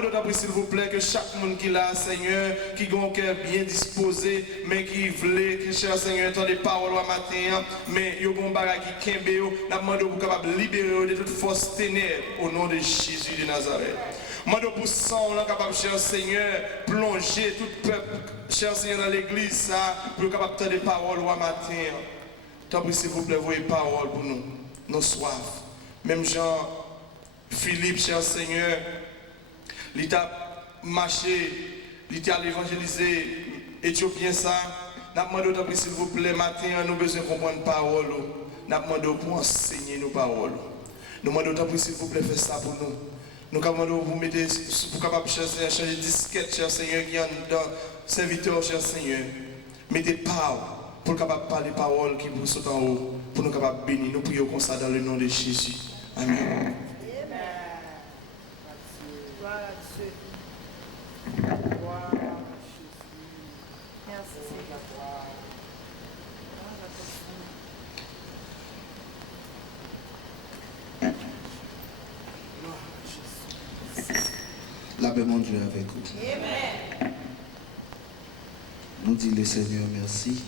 demande s'il vous plaît, que chaque monde qui l'a, Seigneur, qui a un cœur bien disposé, mais qui voulait, que cher Seigneur, entendre des paroles au matin, mais il y a un bagage qui kembe, nous demandons pour capable libérer de toute force ténèbres au nom de Jésus de Nazareth. Demandons pour sang, là, capable, cher Seigneur, plonger tout peuple, cher Seigneur, dans l'église, ça, pour capable entendre des paroles au matin. Tant pis, s'il vous plaît, voyez parole pour nous, nos soifs. Même Jean, Philippe, cher Seigneur, il t'a marché, il t'a évangélisé, Éthiopien ça. Nous demandons, s'il vous plaît, matin, nous avons besoin de comprendre parole. Nous demandons pour enseigner nos paroles. Nous demandons, s'il vous plaît, faire ça pour nous. Nous demandons pour vous mettre, pour capable changer disquette, cher Seigneur, qui est dans serviteur, cher Seigneur. Mettez paroles pour capable parler paroles qui vous sont en haut, pour nous capables bénir. Nous prions comme ça dans le nom de Jésus. Amen. La paix, mon Dieu, avec vous. Amen. Nous disons le Seigneur merci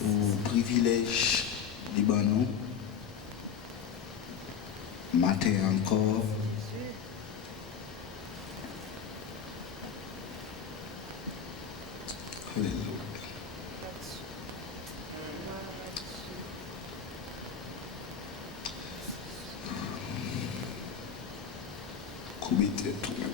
pour le privilège Libanon. Matin encore. Alléluia. Comité tout la vie.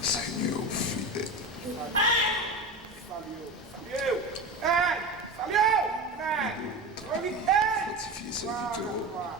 Seigneur fidèle. Fortifier ses victoires.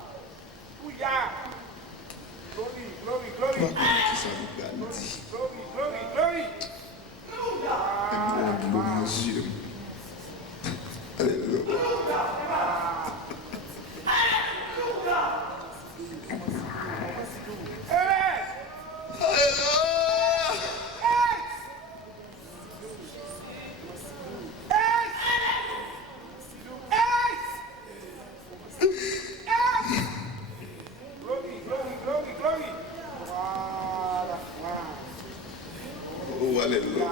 Oh, alléluia.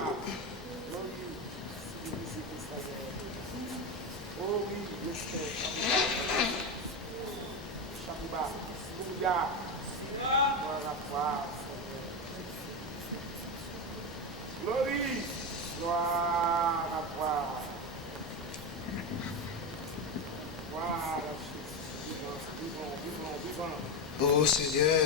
Oh Seigneur.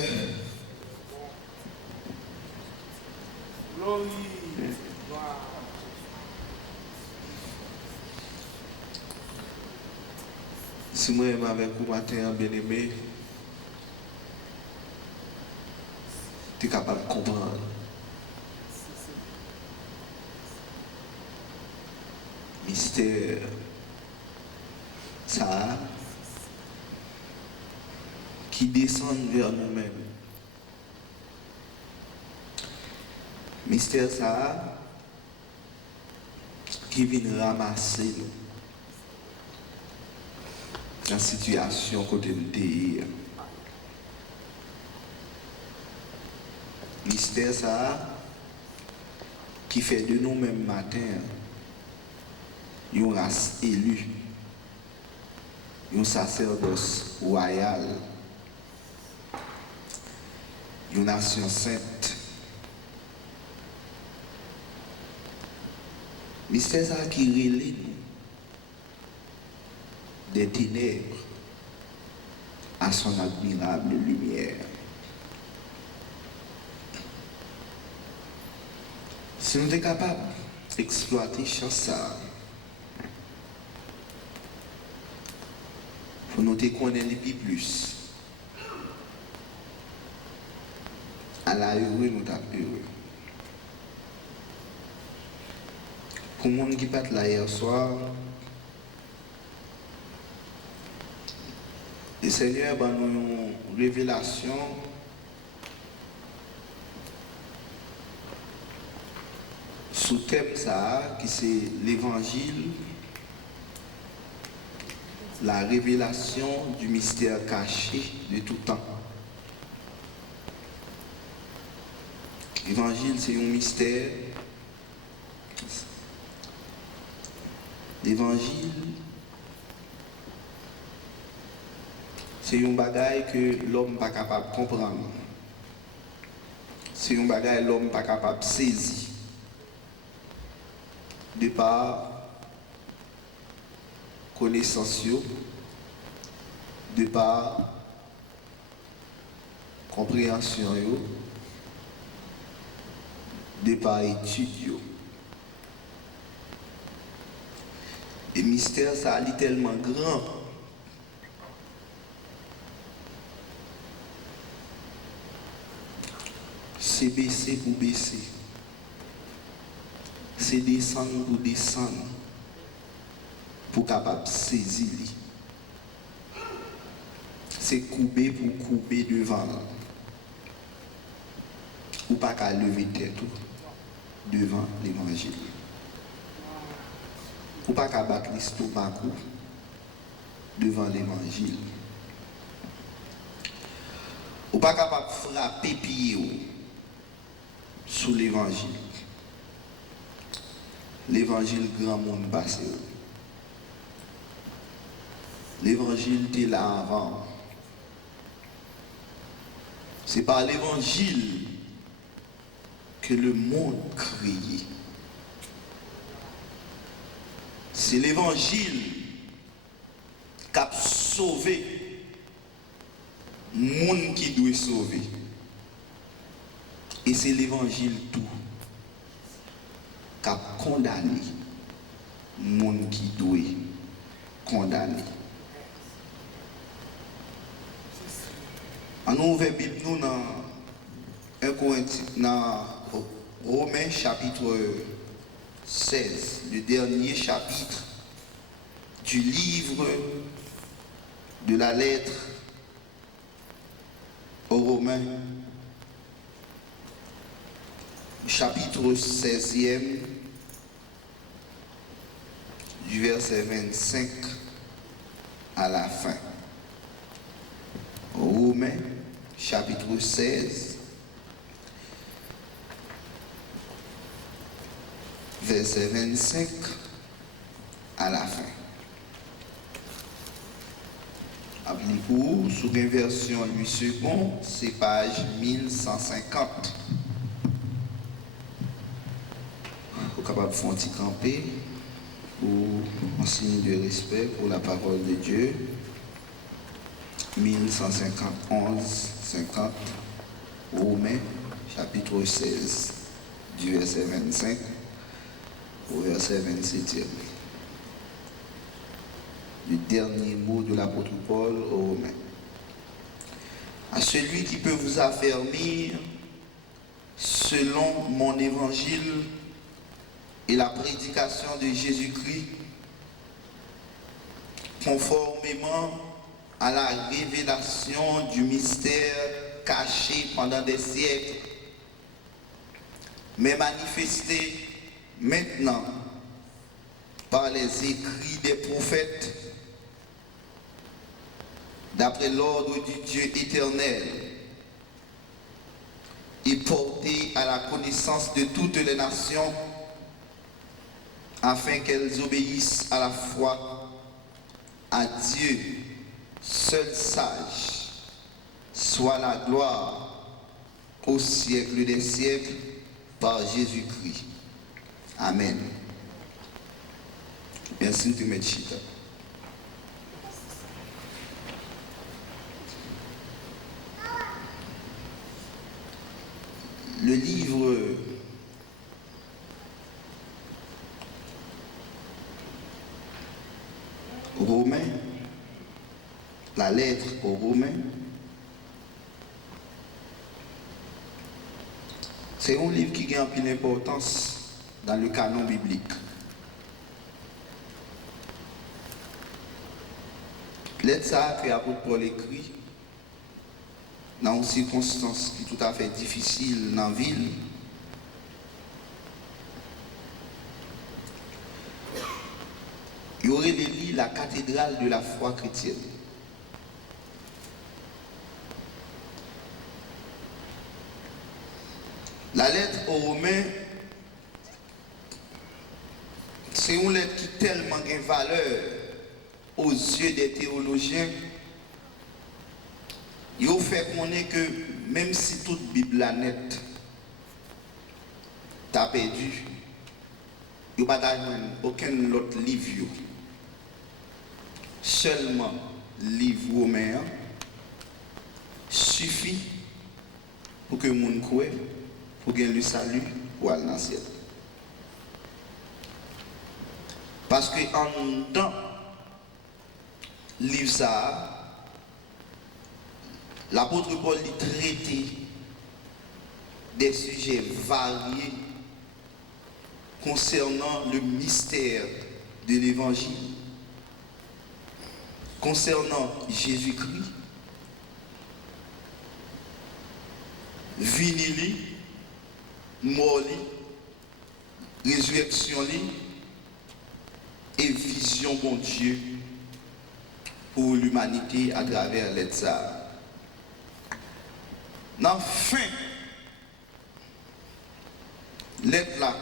Si moi je avec vous matin bien aimé, tu es capable de comprendre. Mystère, ça, qui descend vers nous-mêmes. Mystère, ça, qui vient ramasser nous. La situation côté de mystère ça qui fait de nous même matin une race élue, un sacerdoce royal, une nation sainte. Mystère ça qui relie nous des ténèbres à son admirable lumière. Si nous sommes capables d'exploiter ça, il faut nous connaître les plus. À la heureux, nous sommes heureux. Pour les gens qui partent là hier soir, le Seigneur a une révélation sous thème ça, qui c'est l'évangile, la révélation du mystère caché de tout temps. L'évangile, c'est un mystère. L'évangile, c'est un bagage que l'homme n'est pas capable de comprendre. C'est un bagage que l'homme n'est pas capable de saisir. De par connaissance, de par compréhension, de par étude. Et mystère, ça est tellement grand. C'est baisser pour baisser. C'est descendre pour descendre. Pour capable saisir. C'est couper pour couper devant. Ou pas qu'à lever tête devant l'évangile. Ou pas qu'à battre l'estomac devant l'évangile. Ou pas capable de frapper pied sous l'évangile. L'évangile grand monde passé. L'évangile était là avant. C'est par l'évangile que le monde créé. C'est l'évangile qui a sauvé le monde qui doit sauver. Et c'est l'évangile tout qui a condamné le monde qui doit condamner. On ouvre la Bible nous dans Romains chapitre 16, le dernier chapitre du livre de la lettre aux Romains, chapitre 16e, du verset 25 à la fin. Romains, chapitre 16, verset 25 à la fin. Appelez-vous sous une version 8 secondes, c'est page 1150. Vous êtes capable de faire un petit camper ou un signe de respect pour la parole de Dieu. 1151, 50, Romains, chapitre 16, du verset 25 au verset 27. Le dernier mot de l'apôtre Paul aux Romains. À celui qui peut vous affermir selon mon évangile et la prédication de Jésus-Christ, conformément à la révélation du mystère caché pendant des siècles, mais manifesté maintenant par les écrits des prophètes, d'après l'ordre du Dieu éternel, et porté à la connaissance de toutes les nations, afin qu'elles obéissent à la foi à Dieu, seul sage, soit la gloire au siècle des siècles par Jésus-Christ. Amen. Merci de mettre chita. Le livre Romains, la lettre aux Romains, c'est un livre qui a une importance dans le canon biblique. Lettre ça que l'apôtre Paul écrit dans une circonstance qui est tout à fait difficile dans la ville. y aurait la cathédrale de la foi chrétienne. La lettre aux Romains, c'est une lettre qui tellement a valeur aux yeux des théologiens. Il fait connaître que même si toute Bible la nette t'a perdu, il n'y a pas aucun autre livre. Seulement le livre romain suffit pour que le monde croie, pour qu'il le salut pour aller dans le ciel. Parce que en dans le livre ça, l'apôtre Paul traite des sujets variés concernant le mystère de l'évangile, concernant Jésus-Christ, vinili, mort, résurrection et vision bon Dieu pour l'humanité à travers l'aide ça. Enfin, lettre là,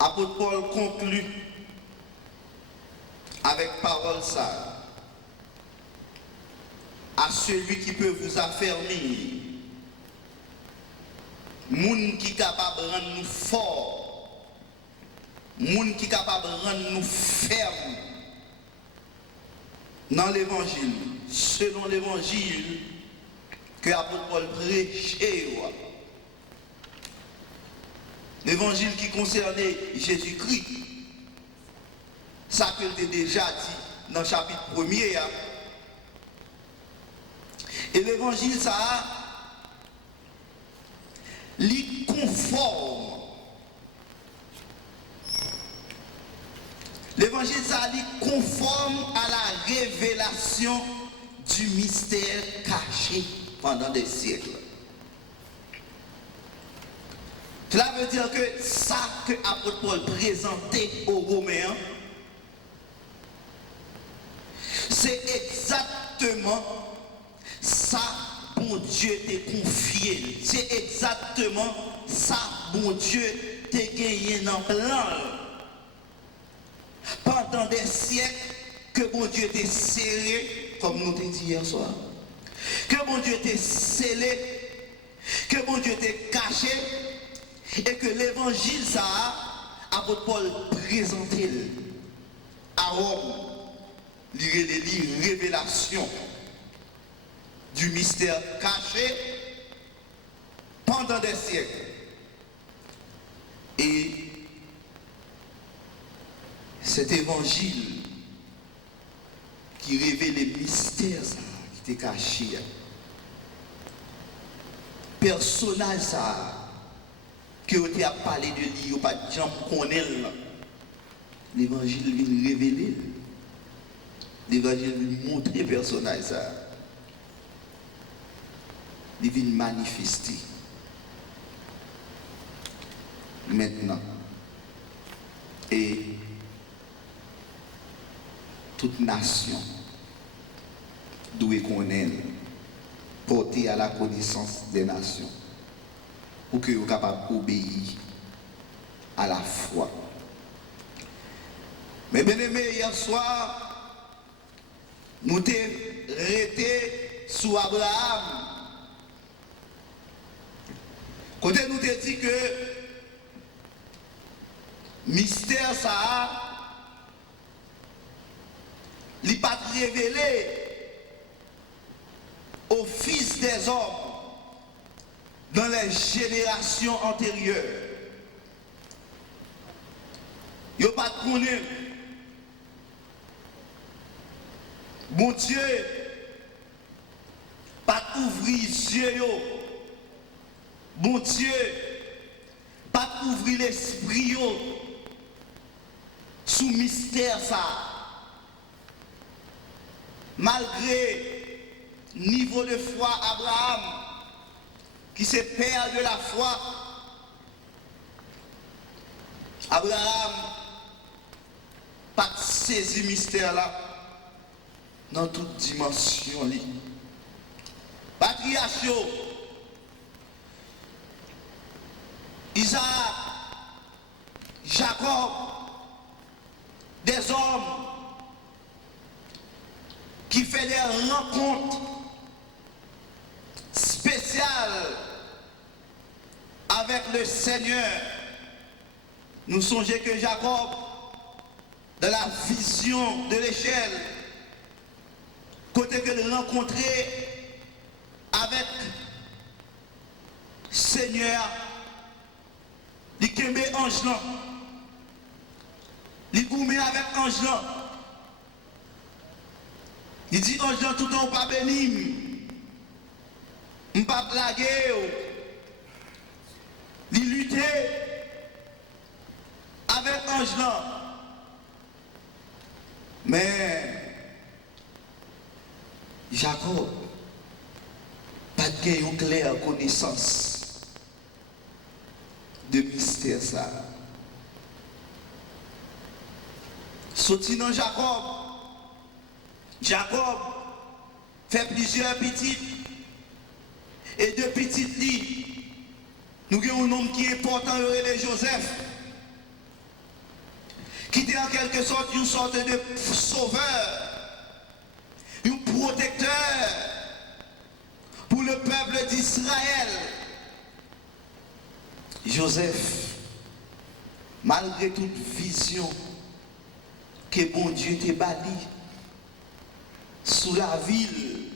apôtre Paul conclut avec parole ça. À celui qui peut vous affermir, moun qui capable de rendre nous forts, moun qui capable de rendre nous fermes dans l'évangile, selon l'évangile que l'apôtre Paul prêchait. L'évangile qui concernait Jésus-Christ, ça que j'ai déjà dit dans le chapitre 1er. Et l'évangile, ça, l'y conforme. L'évangile, ça, l'y conforme à la révélation du mystère caché pendant des siècles. Cela veut dire que ça que l'apôtre Paul présentait aux Romains, c'est exactement ça, bon Dieu t'a confié. C'est exactement ça, bon Dieu t'a gagné dans le plan. Pendant des siècles, que bon Dieu t'a scellé, comme nous t'ai dit hier soir. Que bon Dieu t'a scellé, que bon Dieu t'a caché, et que l'évangile, ça, apôtre Paul présenté à Rome, les révélations du mystère caché pendant des siècles. Et cet évangile qui révèle les mystères qui étaient cachés, personnage ça, que vous avez parlé de lui, vous pas de gens connaissent, l'évangile vient révéler, l'évangile vient montrer personnage ça. Il vient manifester. Maintenant. Et toute nation doit connaître, porter à la connaissance des nations, pour que vous soyez capable d'obéir à la foi. Mais bien aimé, hier soir, nous avons arrêté sous Abraham. Côté nous te dit que mystère ça il pas révélé au fils des hommes dans les générations antérieures. Yo pas connaît. Bon Dieu pas ouvrir les yeux yo. Bon Dieu, pas ouvrir l'esprit sous mystère ça. Malgré niveau de foi Abraham, qui c'est père de la foi, Abraham pas saisi mystère là dans toute dimension. Patriarche, Isaac, Jacob, des hommes qui font des rencontres spéciales avec le Seigneur. Nous songeons que Jacob, dans la vision de l'échelle, côté que de rencontrer avec Seigneur, il kembe ange là, il goumé avec ange là. Il dit ange là tout le temps pas béni, pas blaguer, il lutter avec ange là. Mais Jacob pas de une claire connaissance de mystère ça. Sorti dans Jacob fait plusieurs petites et deux petites lits. Nous avons un homme qui est important, le Joseph, qui était en quelque sorte une sorte de sauveur, un protecteur pour le peuple d'Israël. Joseph, malgré toute vision que bon Dieu t'a bâti sous la ville,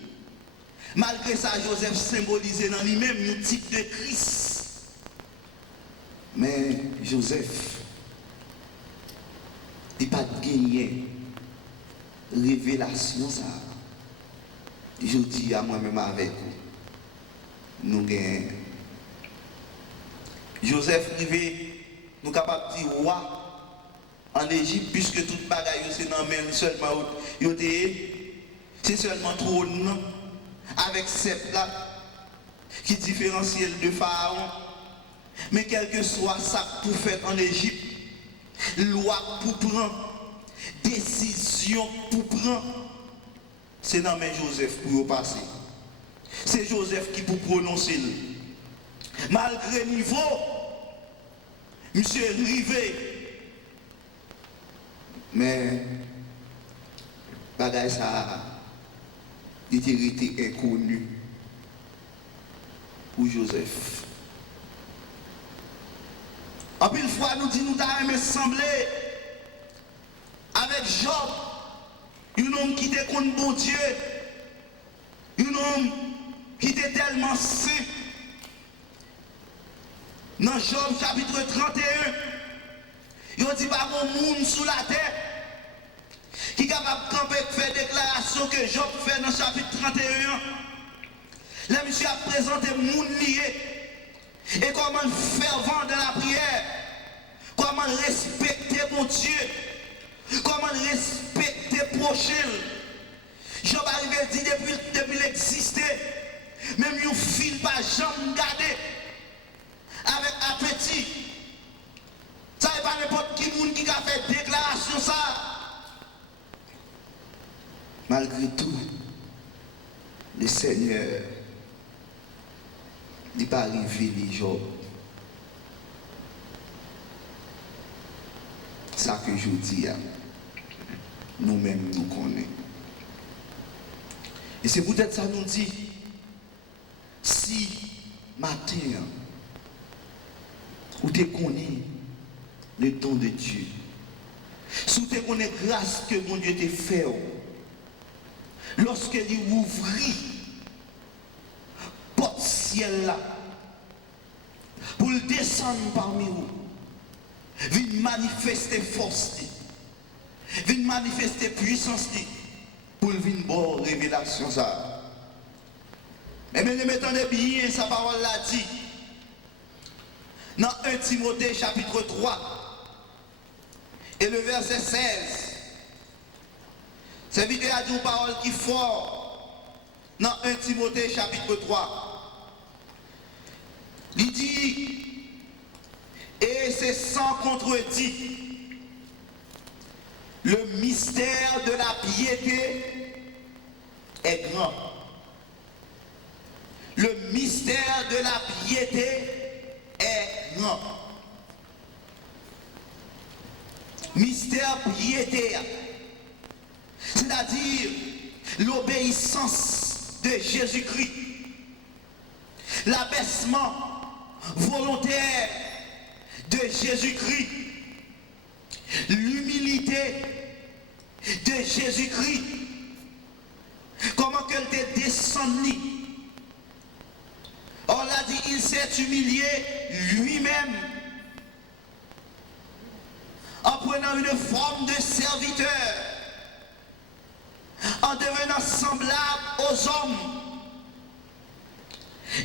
malgré ça, Joseph symbolisait dans lui-même un type de Christ. Mais Joseph, il n'a pas gagné révélation ça. Je dis à moi-même avec vous, nous gagnons. Joseph rivé, nous sommes capables de dire roi en Égypte, puisque toute bagaille c'est dans même seulement c'est seulement trône avec cette là qui différencie de Pharaon. Mais quel que soit ça pour faire en Égypte, loi pour prendre, décision pour prendre, c'est dans mes Joseph pour passer. C'est Joseph qui pour prononcer. Malgré niveau, monsieur rivé. Mais bagaille ça il était inconnu pour Joseph. En pile fois, nous disons, nous avons semblé avec Job, un homme qui était contre bon Dieu, un homme qui était tellement saint. Dans Job chapitre 31, il dit pas mon monde sous la terre qui est capable de camper faire déclaration que Job fait dans chapitre 31. Là, monsieur a présenté mon lié. Et comment fervent dans la prière, comment respecter mon Dieu, comment respecter prochain. Job arrivé à dire depuis l'exister, même un fil pas jamais gardé avec appétit. Ça n'est pas n'importe qui monde qui a fait déclaration ça. Malgré tout, le Seigneur n'est pas arrivé les Job. Ça que je dis, nous-mêmes nous connaissons. Et c'est peut-être ça nous dit, si matin, ou tu connais le don de Dieu, si tu connais grâce que mon Dieu t'a fait, lorsque il ouvrit porte ciel là, pour le descendre parmi vous, vient manifester force, vient manifester puissance, pour venir bonne révélation ça. Mais bien, mettez bien sa parole là dit, dans 1 Timothée chapitre 3, et le verset 16, c'est vidéo a dit une parole qui est fort, dans 1 Timothée chapitre 3. Il dit, et c'est sans contredit. Le mystère de la piété est grand. Le mystère de la piété est grand. Mystère piété, c'est-à-dire l'obéissance de Jésus-Christ, l'abaissement volontaire de Jésus-Christ, l'humilité de Jésus-Christ, comment qu'elle était descendue. On l'a dit, il s'est humilié lui-même en prenant une forme de serviteur, en devenant semblable aux hommes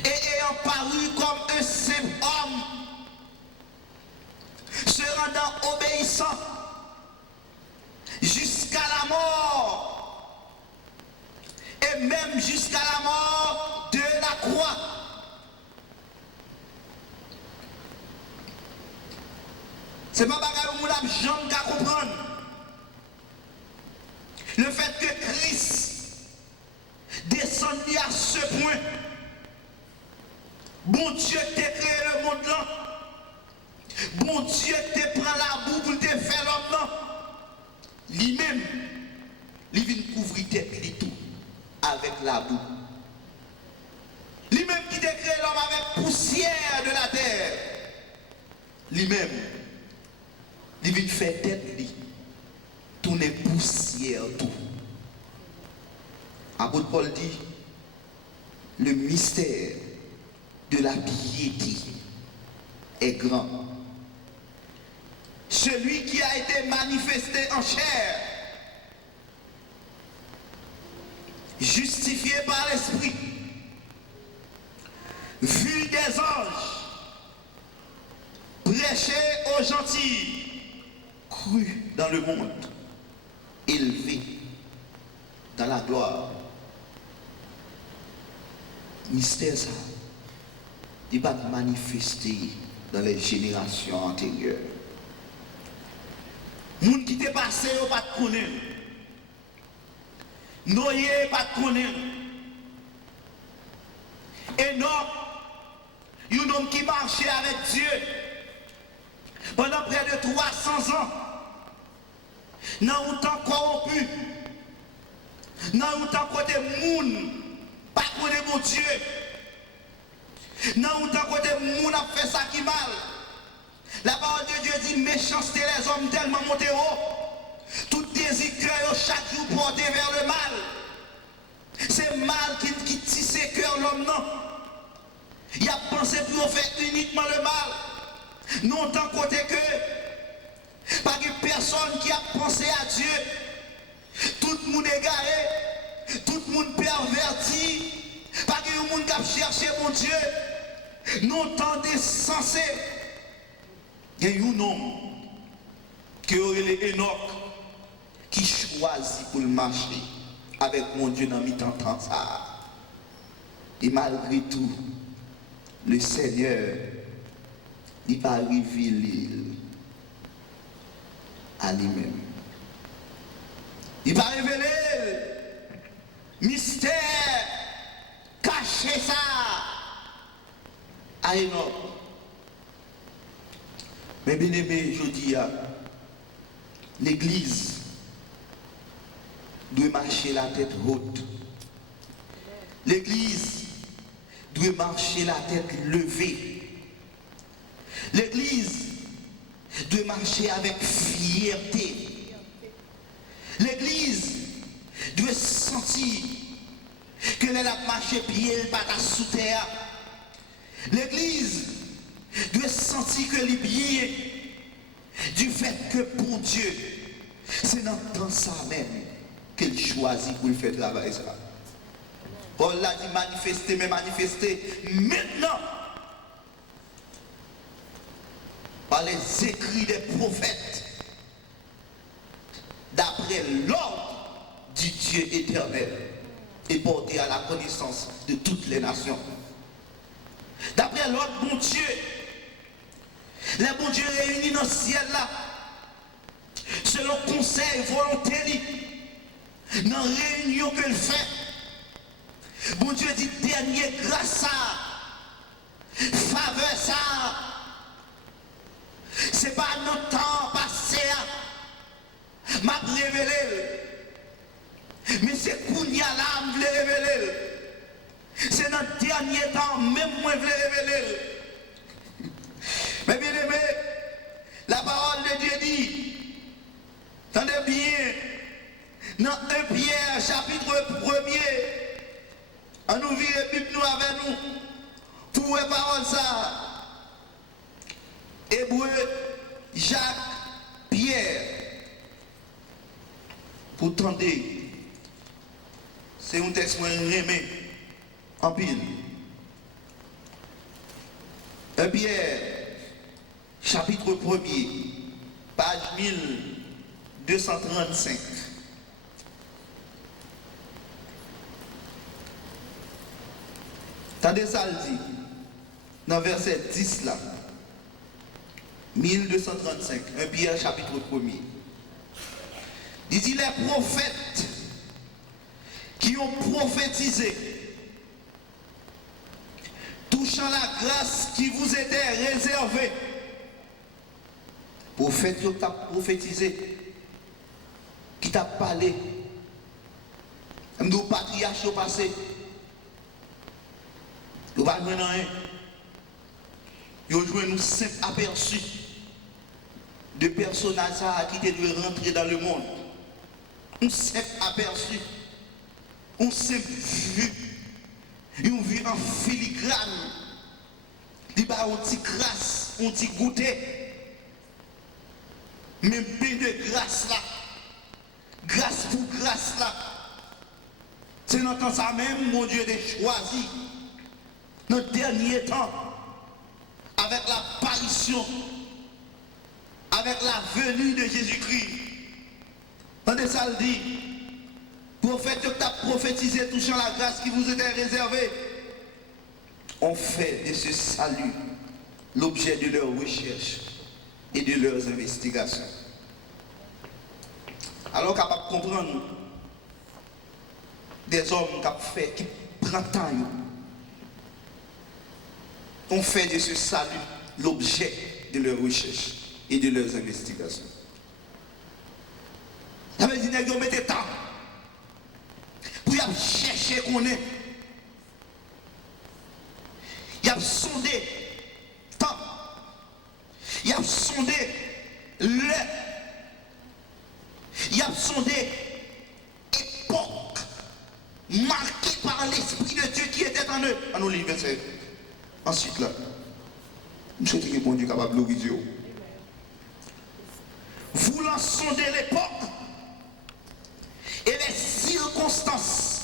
et ayant paru comme un simple homme, se rendant obéissant jusqu'à la mort et même jusqu'à la mort de la croix. C'est pas bagarre où la jambe qu'à comprendre. Le fait que Christ descende à ce point. Bon Dieu t'a créé le monde là. Bon Dieu t'a pris la boue pour te faire l'homme là. Lui-même, il vient couvrir tête lui tout avec la boue. Lui-même qui t'a créé l'homme avec poussière de la terre. Lui-même. Il vient faire tête lui, tourner poussière tout. Apôtre Paul dit, le mystère de la piété est grand. Celui qui a été manifesté en chair, justifié par l'Esprit, vu des anges, prêché aux gentils, cru dans le monde, élevé dans la gloire. Mystère ça, il va manifester dans les générations antérieures. Moun qui t'est passé, ou pas te connaître. Noé, pas te connaître. Enoch, un homme qui marchait avec Dieu pendant près de 300 ans. Dans un temps corrompu, dans un temps côté moun, pas connaît mon Dieu, dans un temps côté moun a fait ça qui mal. La parole de Dieu dit méchanceté les hommes tellement montés haut, tout désir cœur chaque jour porté vers le mal. C'est mal qui tisse cœur l'homme non. Il a pensé pour faire uniquement le mal. Non tant côté que pas que personne qui a pensé à Dieu, tout le monde égaré, tout le monde perverti, pas que le monde qui a cherché mon Dieu, non tant insensé. Il y a un homme qui est Enoch qui choisit pour le marcher avec mon Dieu dans mi-temps ça. Et malgré tout, le Seigneur il va révéler à lui-même. Il va révéler mystère caché ça à Enoch. Mais bien aimé, je dis à l'église doit marcher la tête haute. L'église doit marcher la tête levée. L'église doit marcher avec fierté. L'église doit sentir que elle a marché pied pas sous terre. L'église doit sentir que les bien du fait que pour Dieu, c'est dans le temps ça même qu'il choisit pour faire travail ça. Paul l'a dit manifester, mais manifester maintenant. Par les écrits des prophètes, d'après l'ordre du Dieu éternel, et porté à la connaissance de toutes les nations. D'après l'ordre bon Dieu, Les bons dieux réunis dans le ciel là, selon conseil, volonté, dans la réunion que le fait, bon Dieu dit dernier grâce ça, faveur ça, c'est pas notre temps passé, m'a révélé, mais c'est Kounia là, je voulais révéler. C'est dans le dernier temps, même moi je voulais révéler. Mais bien aimé, la parole de Dieu dit, attendez bien, dans 1 Pierre, chapitre 1er, on ouvre la Bible nous avec nous, pour la parole ça. Hébreu, Jacques, Pierre, pour tendre, c'est un texte que je remets en pile. 1 Pierre, chapitre 1er, page 1235. Tendez ça le dit, dans verset 10 là, 1235, 1 Pierre chapitre 1er. Il dit les prophètes qui ont prophétisé touchant la grâce qui vous était réservée. Prophète qui t'a prophétisé, qui t'a parlé, nos patriarches au passé. Nous ne pouvons pas rien. Ils ont joué un simple aperçu de personnages qui devaient rentrer dans le monde. Un simple aperçu. Un simple vue. Une vue en filigrane. Il y a un petit grâce, un petit goûter. Mais bien de grâce là. Grâce pour grâce là. C'est dans temps ça même, mon Dieu, de choisi. Notre dernier temps, avec l'apparition, avec la venue de Jésus-Christ. Tendez ça le dit, prophète qui a prophétisé touchant la grâce qui vous était réservée, ont fait de ce salut l'objet de leurs recherches et de leurs investigations. Alors capable de comprendre des hommes qui prennent temps, ont fait de ce salut l'objet de leurs recherches et de leurs investigations. Ça veut dire qu'ils mettent temps pour chercher qu'on est. Ils ont sondé temps. Ils ont sondé l'heure. Ils ont sondé époque marquée par l'Esprit de Dieu qui était en eux. À nous lire verset. Ensuite là, je souhaite que bon Dieu capable de l'ouvrir. Voulant sonder l'époque et les circonstances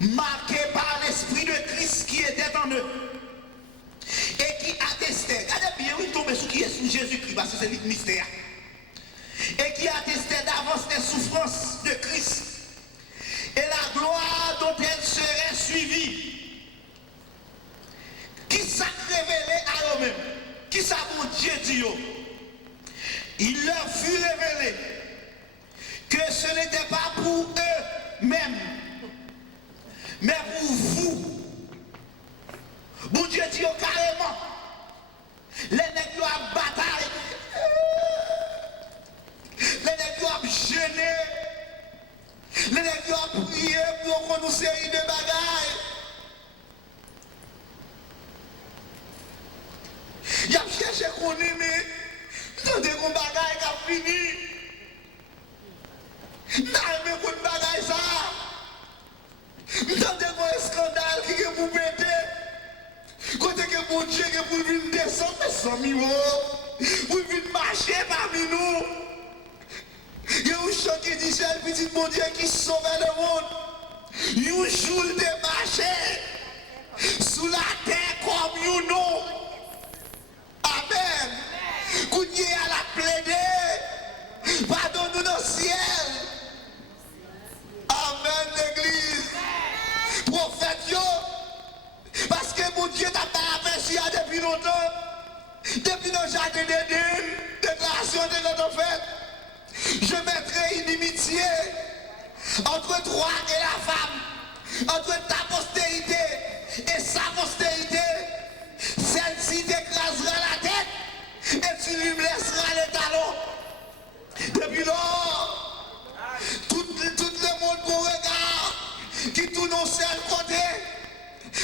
marquées par l'Esprit de Christ qui était en eux et qui attestait, regardez bien où il tombe sur qui est sous Jésus-Christ parce que c'est le mystère, et qui attestait d'avance les souffrances de Christ et la gloire dont elle serait suivie. Qui s'est révélé à eux-mêmes, qui s'est mon Dieu dit, il leur fut révélé que ce n'était pas pour eux-mêmes, mais pour vous. Mon Dieu dit carrément, les nègres doivent bataille, les nègres doivent jeûner, les nègres doivent prier pour qu'on nous série de bagailles. Il a cherché qu'on est, mais attendez qu'on bagaille qui a fini. N'a aimé qu'on bagaille ça. Attendez qu'on scandale qui est pour péter. Côté que mon Dieu qui est pour venir descendre, mais sans mimo. Pour venir marcher parmi nous. Il y a un chant qui dit c'est le petit mon Dieu qui sauve le monde. Il y a un jour de marcher sous la terre comme you know. Amen. Kounié à la plaider. Pardonne-nous dans le ciel. Amen, l'église. Prophète, yo. Parce que mon Dieu t'a pas aperçu depuis longtemps. Depuis le jardin d'Éden, déclaration de notre fait, je mettrai une inimitié entre toi et la femme, entre ta postérité et sa postérité. Celle-ci t'écrasera la tête et tu lui laisseras les talons. Depuis lors, tout le monde qu'on regarde, qui tourne au seul côté,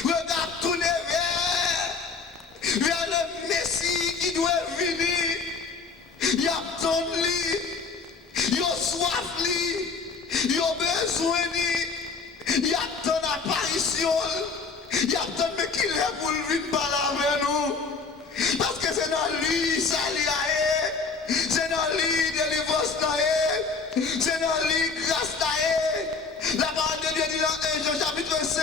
regarde tourner vers le Messie qui doit venir. Il y a tant de lui, il y a soif lui, il y a besoin lui, il y a tant d'apparition, il y a tant de qui est pour venir parler avec nous. Parce que c'est dans lui, ça l'y c'est dans lui, délivrance, c'est dans lui, grâce. La parole de Dieu dit dans 1 Jean chapitre 5,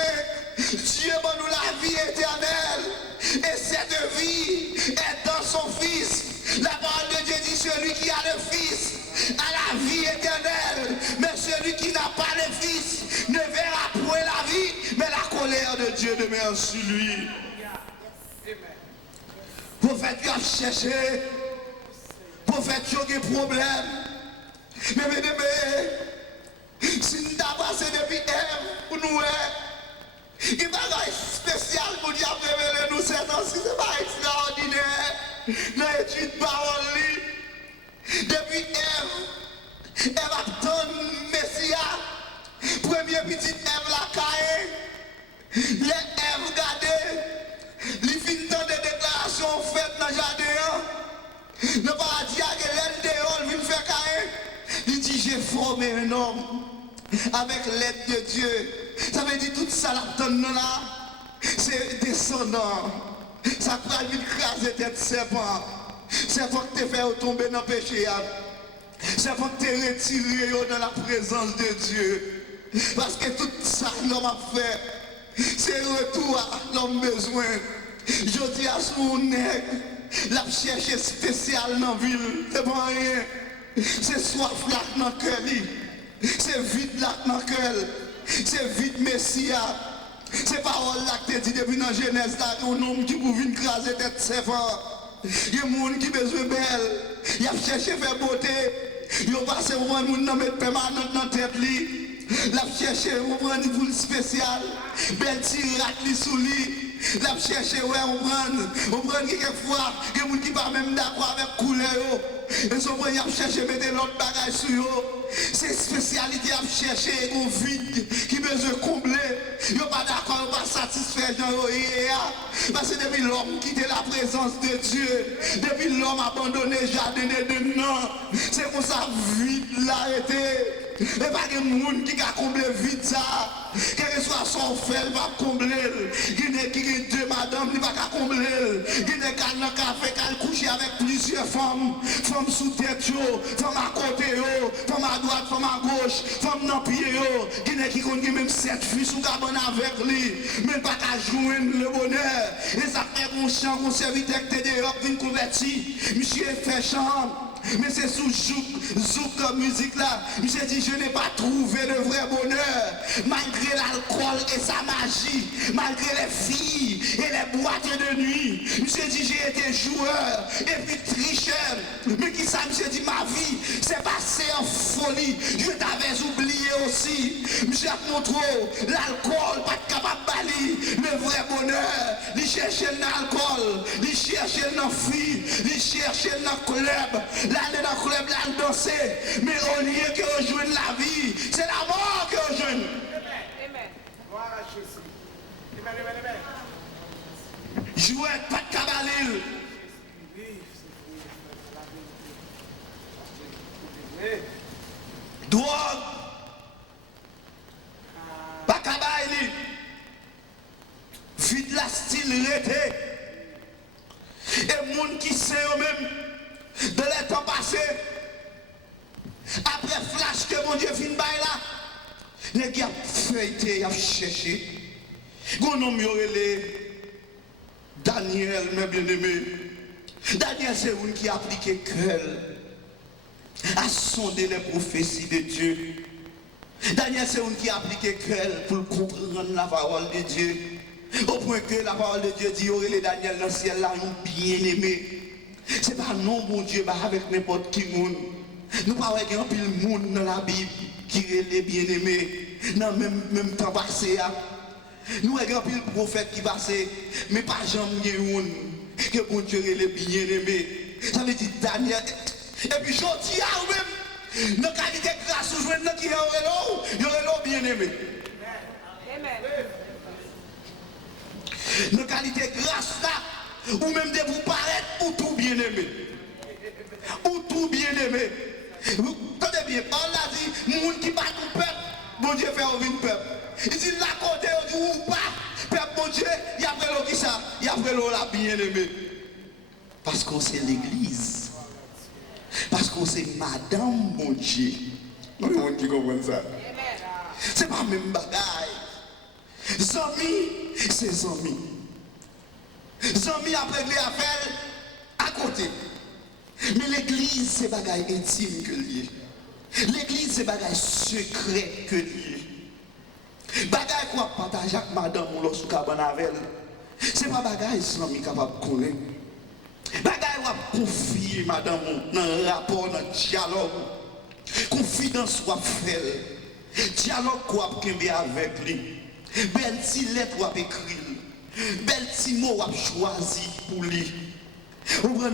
Dieu donne nous la vie éternelle, et cette vie est dans son Fils. La parole de Dieu dit celui qui a le Fils a la vie éternelle, mais celui qui n'a pas le Fils ne verra point la vie, mais la colère de Dieu demeure sur lui. Prophète qui a cherché, prophète qui a des problèmes, mais si nous avons passé depuis Ève pour nous, il n'y a pas de spécial pour Dieu révéler nous cette ans, c'est pas extraordinaire. Dans l'étude de parole, depuis Ève, Ève attend Messia, premier petit Ève la caille, les Ève gardées, les fins de déclaration faites dans le jardin, le paradis a l'aide de l'homme, il fait caille, il dit j'ai formé un homme avec l'aide de Dieu. Ça veut dire tout ça là, c'est descendant. Ça peut lui craser tête serpent. Serpent que tu fait tomber dans le péché. Serpent que tu retiré dans la présence de Dieu. Parce que tout ça l'homme a fait, c'est retour à l'homme besoin. Je dis à son nègre, la cherche spéciale dans la ville, c'est pas rien. C'est soif là dans le cœur. C'est vide là dans le cœur. C'est vide Messia. C'est parole là que tu dis depuis dans Genèse là, un homme qui peut venir craser tête serpent. Il y a des gens qui ont besoin de belle. Il a cherché à faire beauté. Il a passé au moins de mettre permanent dans la tête. Il a cherché à prendre une boule spéciale. Belle tirate sous lui. Il a cherché à prendre quelquefois. Il y a des gens qui ne sont pas même d'accord avec la couleur. Ils sont venus chercher à mettre l'autre bagage sur eux. C'est spécialité à chercher un vide qui besoin combler. Ils ne sont pas d'accord, ils ne sont pas satisfaits. Parce que depuis l'homme quitte la présence de Dieu, depuis l'homme abandonné le jardin de non, c'est pour ça vide l'arrêter. Et pas de monde qui a comblé vite ça. Quel que soit son fait, il va combler. Il y a deux madames, il va combler. Il y a un café qui a couché avec plusieurs femmes. Femmes sous tête, femmes à côté, femmes à droite, femmes à gauche, femmes dans pied. Il y a qui connaît même 7 filles sous cabane avec lui. Mais pas qu'à joindre le bonheur. Et ça fait un chant, un serviteur qui est dehors, une converti. Monsieur fait chant. Mais c'est sous zouk musique là. Monsieur dit je n'ai pas trouvé le vrai bonheur. Malgré l'alcool et sa magie. Malgré les filles et les boîtes de nuit. Monsieur dit j'ai été joueur et puis tricheur. Mais qui ça monsieur dit ma vie c'est passé en folie. Je t'avais oublié aussi. Monsieur a montré l'alcool pas capable de balayer le vrai bonheur. Il cherchait l'alcool. Il cherchait dans fille. Il cherchait dans club. L'aller dans le club, là, danser. Mais au lieu que rejoigne la vie, c'est la mort que rejoigne. Amen. Voilà Jésus. Amen, amen, amen. Jouer pas de cabalil. Drogue. Pas cabalil. Vide la style rété. Et monde qui sait eux-mêmes. De les temps passés, après flash que mon Dieu fin bail là, les gars feuilleté, ils ont cherché. Gon homme yorele Daniel, mes bien-aimés. Daniel c'est un qui a appliqué cœur à sonder les prophéties de Dieu. Daniel c'est un qui a appliqué cœur pour comprendre la parole de Dieu. Au point que la parole de Dieu dit yorele Daniel dans le ciel là, un bien-aimé. C'est pas non, bon Dieu, bah, avec n'importe qui monde. Nous pas avec un pile monde dans la Bible qui est bien-aimé. Non, même temps passé. Nous avons un pile prophète qui passait, mais pas jamais que bon Dieu est bien-aimé. Ça veut dire Daniel. Et puis, je dis à vous-même, dans la qualité de grâce, vous jouez dans qui est l'eau bien-aimé. Amen. Dans la qualité de grâce, là, ou même de vous paraître, ou tout bien-aimé. Ou tout bien-aimé. Tenez bien, on a dit, les gens qui battent le peuple, bon Dieu fait ouvrir le peuple. Il dit, la côté, on dit, ou pas, peuple, bon Dieu, il y a après l'eau qui ça, il y a après l'eau la bien-aimé. Parce qu'on c'est l'église. Parce qu'on c'est madame, mon Dieu. Non, il y a qui comprennent ça. C'est pas même bagaille. Zami, c'est zami. Zami après les affaires à côté. Mais l'église, c'est bagaille intime que lié. L'église, c'est bagaille secret que lié. Bagaille quoi partager avec madame ou lorsque cabane avec elle. C'est pas bagaille zami capable de connaître. Bagaille ou confier madame dans un rapport, dans un dialogue. Confidence soit fait. Dialogue quoi kembe avec lui. Belle petite lettre ou écrit. Belle petit mot ou choisi pour lui.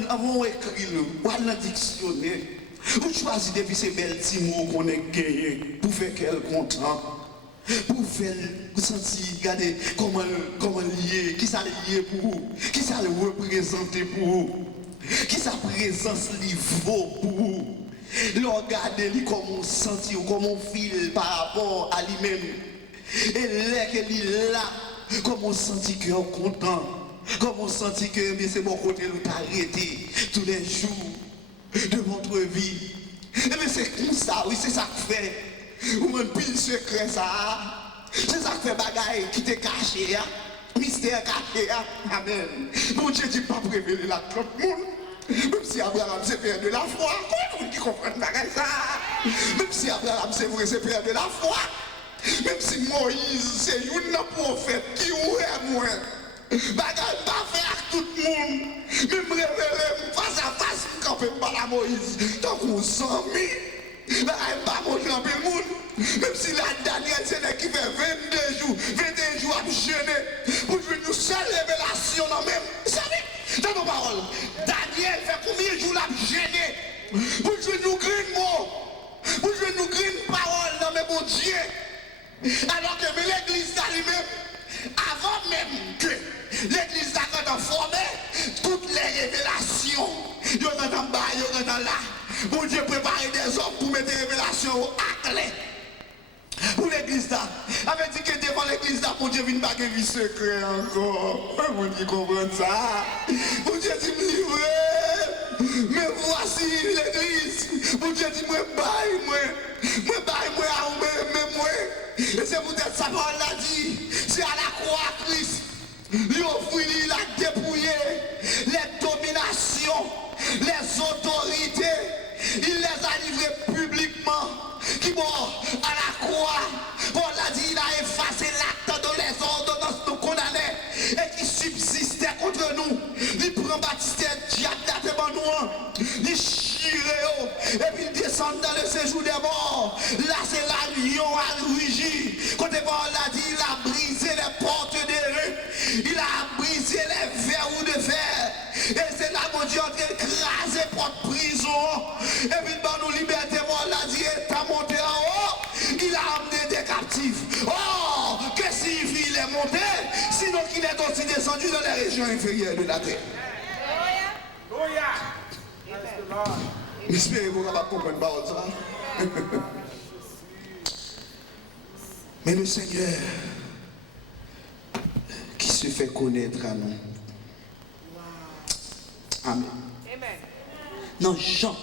Avant d'écrire, ou à la dictionnaire, vous choisissez depuis ces belles petits mots qu'on a gagnés pour faire qu'elle content. Pour faire sentir, regardez comment lier, qui ça lié pour vous, qui ça le représenter pour vous, qui sa présence lui vaut pour vous. Regardez comment on sentit, comment on file par rapport à lui-même. Et là qu'elle est là, comment on sentit qu'il est content. Comment on sentit que c'est mon côté nous arrêté tous les jours de votre vie. Et bien c'est comme ça, oui, c'est ça que fait. Ou un pile secret ça. C'est ça que fait bagaille qui t'est caché. Mystère caché. Amen. Bon Dieu dit pas révéler la tout le monde. Même si Abraham c'est père de la foi. Comment qui comprend bagaille ça? Même si Abraham c'est vrai, c'est père de la foi. Même si Moïse c'est un prophète qui est moi. Bagay pas fait à tout le monde. Même révéler face à face, quand on pas la Moïse. Tant qu'on s'en mit, bagay pas montrer en le monde. Même si la Daniel c'est qui fait 22 jours, 21 jours à gêner. Pour jouer une seule révélation dans même. Vous savez, dans nos paroles, Daniel fait combien de jours à gêner? Pour jouer nous green mots. Pour jouer nous green paroles dans mes bons dieux. Alors que l'église elle-même, avant même que l'église a formé toutes les révélations. Il y a en bas, il y a là. Bon Dieu prépare des hommes pour mettre des révélations à clé. Pour l'église là. Avait dit que devant l'église là, bon Dieu vient pas de vie secret encore. Bon Dieu comprend ça. Bon Dieu dit me livrer. Mais voici l'église. Bon Dieu dit moi baille moi à moi. Et c'est peut-être ça qu'on l'a dit. C'est à la croix Christ. Il offrit, il a dépouillé les dominations, les autorités, il les a livrées publiquement. Qui bon, à la croix, on l'a dit, il a effacé l'acte de les ordonnances nous condamnaient et qui subsistaient contre nous. Il prend Baptiste, diable devant nous, il chire et puis il descend dans le séjour des morts. Là, c'est la lion à rugir. Quand on l'a dit, il a brisé les portes des rues. Il a brisé les verrous de fer. Et c'est là mon Dieu qui a écrasé votre prison. Et puis dans nos libertés, on l'a dit, il a monté en haut. Il a amené des captifs. Oh, que signifie il est monté? Sinon qu'il est aussi descendu dans les régions inférieures de la terre. J'espère que vous n'avez pas compris ça. Mais le Seigneur qui se fait connaître à nous. Amen. Dans Jean,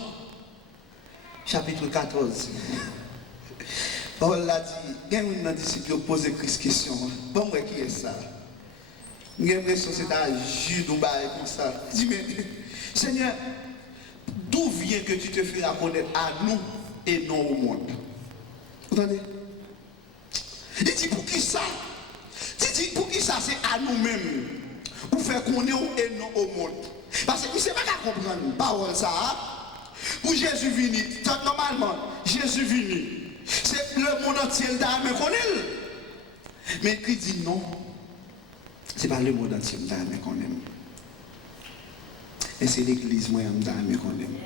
chapitre 14, Paul l'a dit, il y a un disciple qui pose Christ question. Bon, moi, qui est ça? J'ai l'impression que c'est un Jude ou comme ça. Il dit, mais Seigneur, d'où vient que tu te feras connaître à nous et non au monde? Vous entendez? Il dit, pour qui ça? Il dit, pour qui ça, c'est à nous-mêmes. pour faire qu'on est et non au monde. Parce que c'est pas qu'à comprendre parole ça. Pour Jésus venu, normalement, Jésus venu, c'est le monde entier d'âme qu'on est. Mais qui dit non, c'est pas le monde entier d'âme qu'on aime. Et c'est l'église moi d'âme qu'on aime.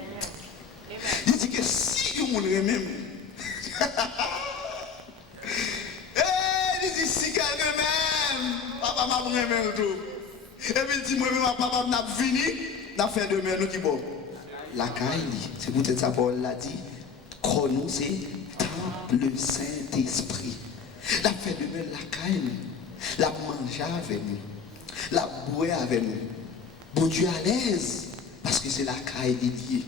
Il dit que si vous me même, il dit si quelqu'un même, papa m'a vraiment tout. Et puis il dit moi même papa m'a venu, n'a fait demain nous qui bon. La caille, c'est peut-être ça Paul l'a dit. Chrono c'est temple le Saint-Esprit. La fait demain la caille, la manger avec nous, la boire avec nous. Bon Dieu à l'aise parce que c'est la caille liée.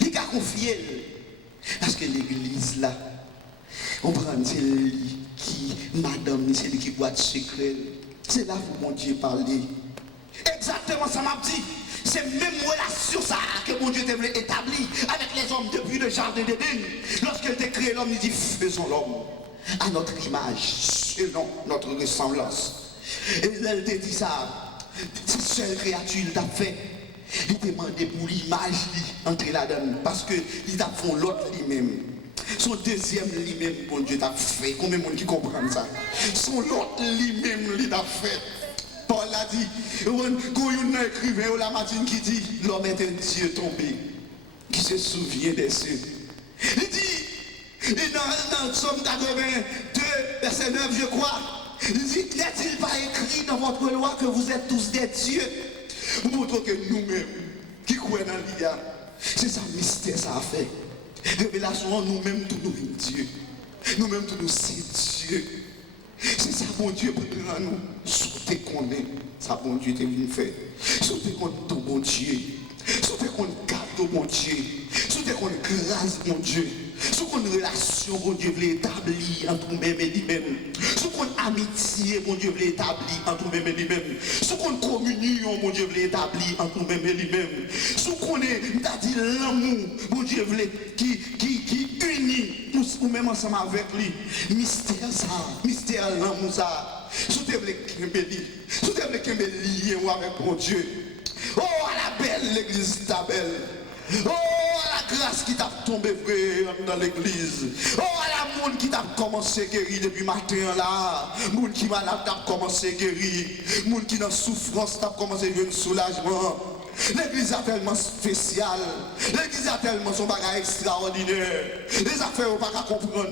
Il a confié parce que l'église là, on prend c'est lui qui, madame, c'est lui qui boit secret. C'est là où mon Dieu parlait. Exactement ça m'a dit. C'est même relation ça que mon Dieu t'a établi avec les hommes depuis le jardin d'Éden. Lorsqu'il t'a créé l'homme, il dit faisons l'homme à notre image, selon notre ressemblance. Et elle t'a dit ça. C'est seule créature il t'a fait. Il t'a demandé pour l'image entrer là-dedans parce que il t'a fait l'autre lui-même. Son deuxième lui-même, bon Dieu t'a fait. Combien de monde qui comprend ça? Son l'autre lui-même, il t'a fait. Paul a dit, quand il y a un écrivain la matin qui dit, l'homme est un Dieu tombé, qui se souvient des cieux. Il dit, et dans Somme 82, verset 9, je crois, il dit, n'est-il pas écrit dans votre loi que vous êtes tous des dieux? Pour montrer que nous-mêmes, qui croyons dans l'IA, c'est ça mystère, ça a fait. Révélation, nous-mêmes, tous nous Dieu. Nous-mêmes, tous nous c'est Dieu. C'est ça, bon Dieu, pour nous. Sauter qu'on est, ça, bon Dieu, t'es venu faire. Sauter qu'on est tout, bon Dieu. Sauter qu'on est cadeau, bon Dieu. Sauter qu'on est grâce, bon Dieu. Sauter qu'on est relation, bon Dieu, veut établir entre nous-mêmes et lui-même. Sauter qu'on est amitié, bon Dieu, veut établir entre nous-mêmes et lui-même. Sauter qu'on est communion, bon Dieu, veut établir entre nous-mêmes et lui-même. Sauter qu'on est, t'as dit l'amour, bon Dieu, veut qui unit ou même ensemble avec lui. Mystère ça, mystère l'amour ça. Sous tes blés liés avec mon Dieu. Oh, à la belle l'église ta belle. Oh, à la grâce qui t'a tombé vrai dans l'église. Oh, à la monde qui t'a commencé à guérir depuis matin là. Monde qui malade t'a commencé à guérir. Monde qui dans souffrance t'a commencé à jouer un soulagement. L'église a tellement spécial. L'église a tellement son bagage extraordinaire. Les affaires on ne peut pas comprendre.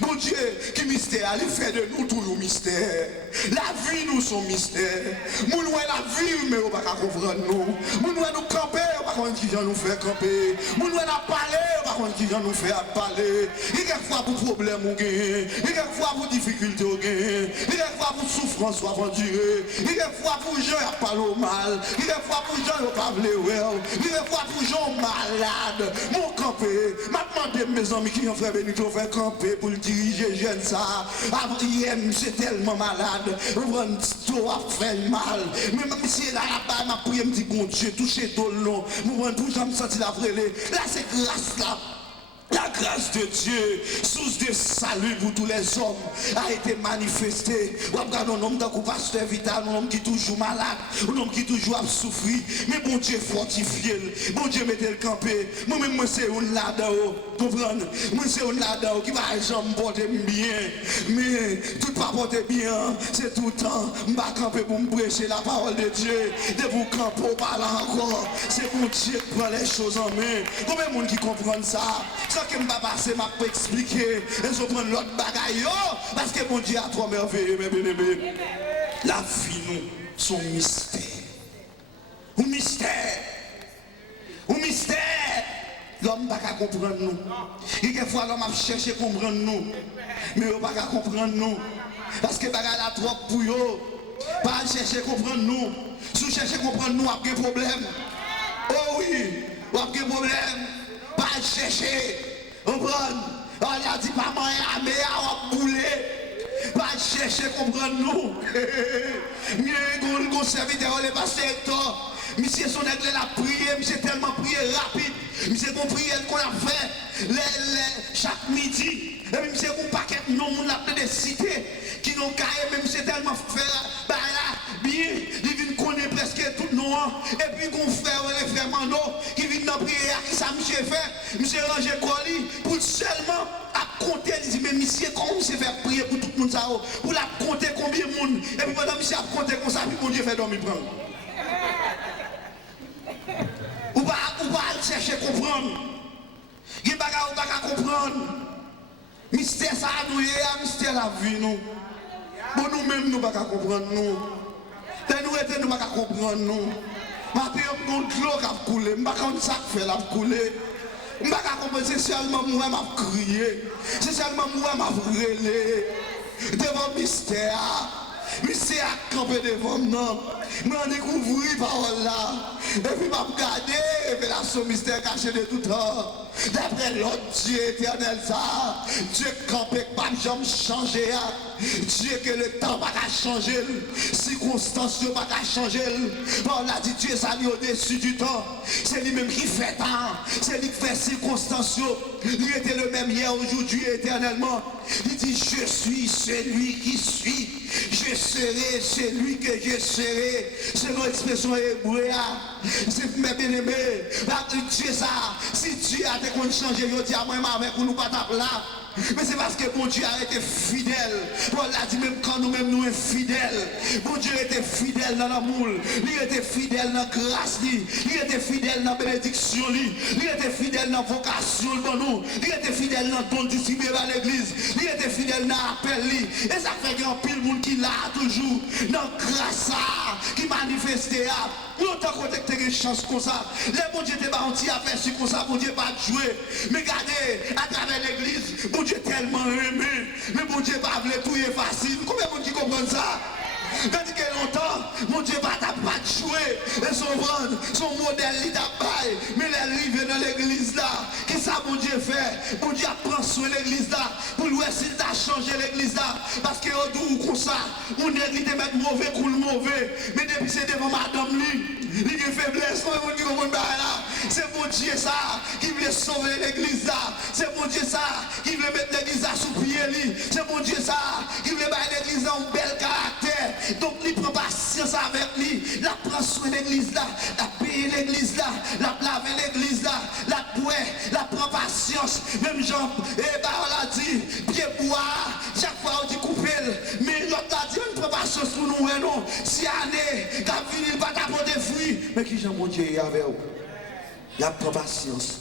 Bon Dieu, qui mystère, il fait de nous tout le mystère. La vie nous son mystère. Nous nous la vie, mais on ne peut pas comprendre nous. Nous nous camper, on ne peut pas comprendre qui vient nous faire camper. Nous nous parler, on ne peut pas comprendre qui vient nous faire parler. Il y a quelquefois pour problème on gagne. Il y a quelquefois pour difficulté on gagne. Il y a quelquefois pour souffrance on va endurer. Il y a quelquefois pour gens qui parlent mal. Il y a quelquefois pour gens qui parlent well. Il y a quelquefois pour gens malades. Mon camper, m'a demandé mes amis qui ont fait venir qui ont fait camper pour le diriger jeune ça. Hier, c'est tellement malade. Tout a fait mal. Mais même si là là-bas, m'a prié, me dit bon Dieu, touchez tout le long. Moi, je me sens la vraie. Là, c'est grâce là. La grâce de Dieu, source de salut pour tous les hommes, a été manifestée. Vous regardez un homme d'un pasteur vital, un homme qui est toujours malade, un homme qui est toujours à souffrir. Mais bon Dieu fortifié, bon Dieu mettez le campé. Moi-même, moi c'est un là-dedans, comprenez? Moi c'est un là-dedans qui va jamais porter bien. Mais tout pas porter bien, c'est tout le temps. Je vais camper pour me prêcher la parole de Dieu. De vous camper, parler encore. C'est bon Dieu qui prend les choses en main. Combien de monde qui comprend ça? Ça que je vais passer, je vais expliquer. Et je vais prendre l'autre bagaille. Parce que mon Dieu a trop merveilleux, mes bien-aimés. La vie, nous, son mystère. Un mystère. Un mystère. L'homme ne peut pas comprendre nous. Et quelquefois, l'homme a cherché à comprendre nous. Mais il ne peut pas comprendre nous. Parce que bagaille a trop pour eux. Pas chercher à comprendre nous. Si vous cherchez à comprendre nous, vous avez un problème. Oh oui, vous avez un problème. Pas chercher, comprendre. On a dit pas moi mais on bouler. Pas chercher comprendre nous. Mieux serviteur le pasteur. Monsieur son aigle la prière, monsieur tellement prié rapide. Monsieur qu'on prière qu'on a fait chaque midi. Et puis monsieur qu'on paquet non on l'a de cité qui n'ont qu'à même monsieur tellement fait bah là bien, il vient et puis qu'on frère, les frères Mando, qui viennent dans la prière, qui ça monsieur fait, monsieur ranger colis, pour seulement à compter, il dit, mais monsieur, comment monsieur fait prier pour tout le monde ça, pour la compter combien de monde, et puis pendant monsieur a compté comme ça, puis mon Dieu fait dormir prendre. Ou pas chercher à comprendre. Il n'y a pas à comprendre. Mystère ça nous est, mystère la vie nous. Bon nous-mêmes nous pas comprendre nous. Nous pas comprendre nous. Ma paix nous de l'eau qui a coulé, pas comme ça fait la couler. Je pas comprendre c'est seulement moi m'a crié. C'est seulement moi m'a relé devant mystère. Mystère a campé devant nous. Moi découvrir parole là. Et puis m'a regarder révélation mystère caché de tout temps. D'après l'autre Dieu éternel ça, Dieu campé pas jamais changer. Dieu que le temps pas changer, circonstances pas changer. Bon là dit Dieu ça au-dessus du temps. C'est lui-même qui fait temps, c'est lui qui fait circonstances. Il était le même hier, aujourd'hui, éternellement. Il dit je suis celui qui suis. Je serai celui que je serai. C'est notre expression hébreu. C'est mes bien-aimés. Dieu ça, si Dieu a été changé, il dit à moi avec nous pas là. Mais c'est parce que bon Dieu a été fidèle. Paul a dit même quand nous-mêmes nous sommes fidèles. Bon Dieu était fidèle dans l'amour. Il était fidèle dans la grâce. Il était fidèle dans la bénédiction. Il était fidèle dans la vocation pour nous. Il était fidèle dans le don distribué par l'église. Il était fidèle dans l'appel. Et ça fait qu'il y a un pile monde qui l'a toujours. Dans la grâce qui manifeste. Longtemps qu'on a une chance comme ça. Les bon Dieu t'es bâti à faire sur comme ça. Bon Dieu pas jouer. Mais regardez, à travers l'église, bon Dieu tellement aimé. Mais bon Dieu pas voulu tout est facile. Combien de monde qui comprend ça? Tandis que longtemps, mon Dieu pas jouer. Et son modèle, il t'a baillé. Mais il arrive dans l'église là. Qu'est-ce que mon Dieu fait? Mon Dieu prend soin de l'église là. Pour lui, s'il t'a changé l'église là. Parce que au doux comme ça, on est dit de mettre mauvais pour le mauvais. Mais depuis c'est devant madame lui. Il y a faiblesse, c'est mon Dieu ça qui veut sauver l'église là. C'est mon Dieu ça qui veut mettre l'église là sous pied. C'est mon Dieu ça qui veut mettre l'église là en bel caractère. Donc il prend patience avec lui. La prend soin de l'église là. La paye l'église là. La lave l'église là. La bouée. La prend patience. Même Jean, on a dit, pied bois. Chaque fois on dit couper. Mais l'autre a dit, on ne prend patience pour nous. Non. Si année, quand il va t'apporter fruit. Mais qui j'en mon Dieu est avec vous? Il a pris patience.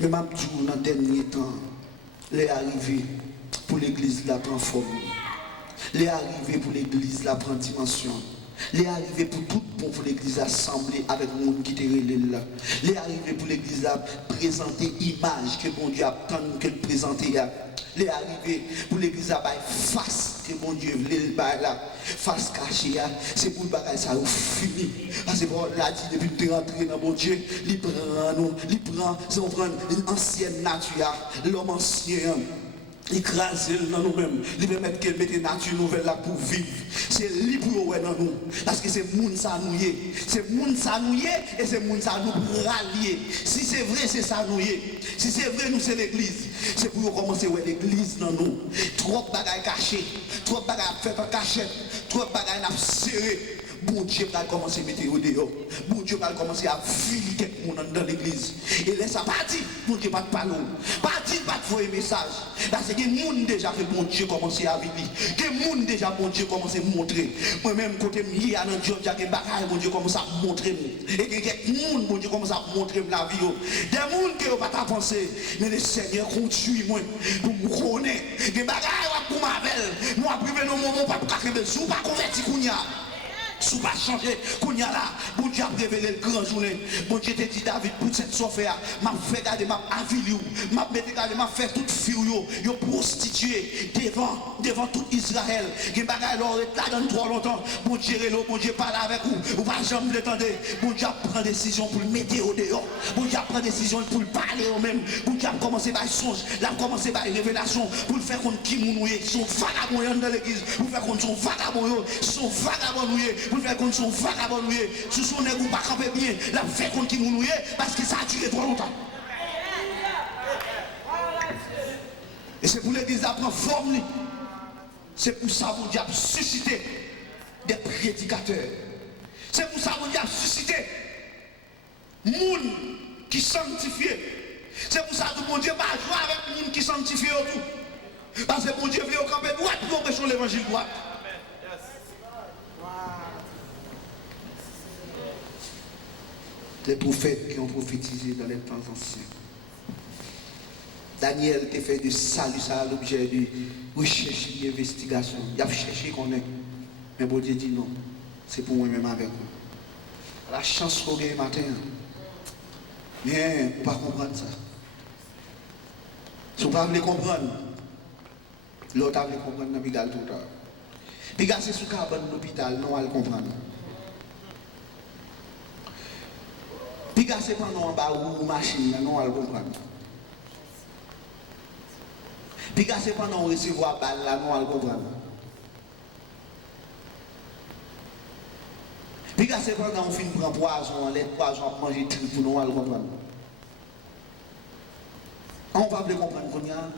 Mais même dans le dernier temps, les arrivés pour l'église la transformer. Les arrivés pour l'église la prendre dimension. Les arrivés pour tout bon pour l'église assemblée avec le monde qui était là. Les arrivés pour l'église la présenter image que bon Dieu attend que le présenter. Les arrivés pour l'église la face que bon Dieu voulait là. Face cachée, c'est pour le bagage ça fini. Parce que bon, là dit depuis que tu es rentré dans mon Dieu, il prend une ancienne nature, l'homme ancien. Écraser dans nous-mêmes, il veut mettre qu'elle mette nature nouvelle là pour vivre. C'est libre dans nous. Parce que c'est monde ça nous y est. C'est monde ça nous y est et c'est monde ça nous rallier. Si c'est vrai, c'est ça nous y est. Si c'est vrai, nous c'est l'église. C'est pour commencer ouais l'église dans nous. Trop de bagages cachés, trop de bagages faits en cachette, trop de bagages à serrer. Bon Dieu va commencer à mettre au dehors. Bon Dieu va commencer à filer quelqu'un dans l'église. Et laisse ça partir. Bon Dieu va te parler. Partir, va te faire un message. Parce que les gens déjà fait bon Dieu commencer à vivre. Les gens déjà bon Dieu commencer à montrer. Moi-même, côté milieu, dans Dieu, j'ai des bagages, bon Dieu commence à montrer. Et que les gens, bon Dieu commence à montrer la vie. Des gens qui ne vont pas penser. Mais le Seigneur continue moi pour me connaître. Des bagages pour ma belle. Moi, privé dans mon moment, pas converti qu'on y a. Sous pas changer, qu'on y a là, bon Dieu a révélé le grand journée. Bon Dieu te dit David, pour cette soirée, m'a fait garder, m'a avilé, m'a fait garder, m'a fait toute fille, yo prostituée devant tout Israël. Qui bagaille là dans trop longtemps. Bon Dieu bon Dieu parle avec vous, ou pas jamais l'étendre. Bon Dieu prend décision pour le mettre au dehors. Bon Dieu prend décision pour le parler au même. Bon Dieu a commencé par songe, il a commencé par révélation pour le faire contre qui mounouye, son vagabond dans l'église, pour faire contre son vagabond, son vagabond pour faire contre son vagabond, sous son nègre pas camper bien, la fait contre qui mounouye parce que ça a duré trop longtemps. Et c'est pour l'église à prendre forme. C'est pour ça que Dieu a suscité des prédicateurs. C'est pour ça qu'on a suscité monde qui sanctifié. C'est pour ça que mon Dieu va jouer avec monde qui sanctifié tout. Parce que mon Dieu veut camper droit pour prêcher l'évangile droit. Les prophètes qui ont prophétisé dans les temps anciens. Daniel t'a fait de salut, ça à l'objet de recherche et d'investigation. Il a cherché qu'on est. Mais bon Dieu dit non. C'est pour moi-même avec vous. La chance qu'on a matin. Mais on ne peut pas comprendre ça. Si on ne peut pas comprendre, l'autre a comprendre dans Pigal tout le temps. Pigal c'est sous carbone de l'hôpital, non, on va comprendre. Pigal c'est pendant en bas ou machine, non, on va comprendre. Pigal c'est pendant on recevoir balle, là, non, on va comprendre. Pigal c'est pendant on finit prendre poison, les poisons à manger tout pour nous, on va comprendre. On va pas comprendre qu'on y a.